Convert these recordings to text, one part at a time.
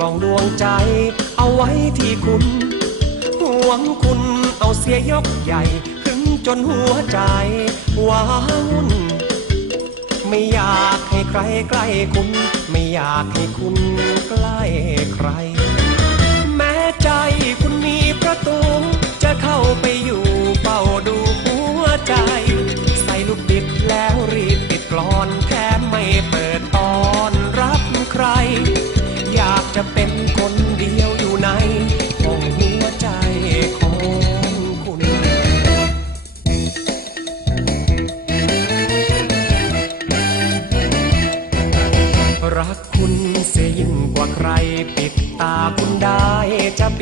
ล่องดวงใจ เอาไว้ที่คุณห่วงคุณเอาเสียยกใหญ่ถึงจนหัวใจว้าวุ่นไม่อยากให้ใครใกล้คุณ ไม่อยากให้คุณใกล้ใคร แม้ใจคุณมีประตู จะเข้าไปอยู่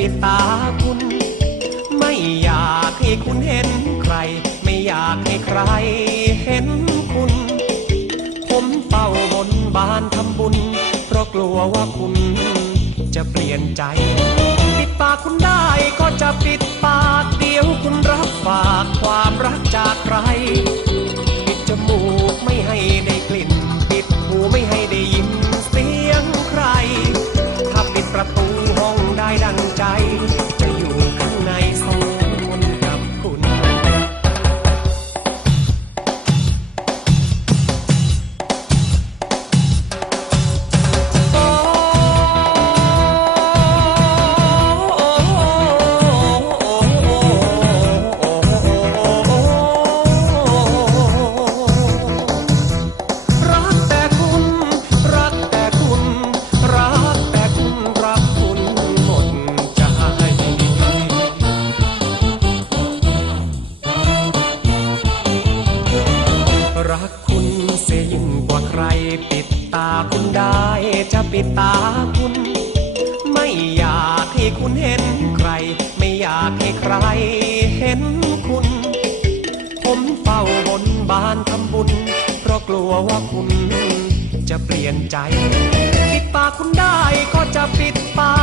ปิดตาคุณ ไม่อยากให้คุณเห็นใคร ไม่อยากให้ใครเห็นคุณ ผมเฝ้าบนบานทำบุญ เพราะกลัวว่าคุณจะเปลี่ยนใจ ปิดปากคุณได้ก็จะปิดปาก เดียวคุณรับฝากความรักจากใคร ปิดตาคุณได้จะปิดตาคุณ ไม่อยากให้คุณเห็นใคร ไม่อยากให้ใครเห็นคุณ ผมเฝ้าบนบานทำบุญ เพราะกลัวว่าคุณจะเปลี่ยนใจ ปิดปากคุณได้ก็จะปิดปาก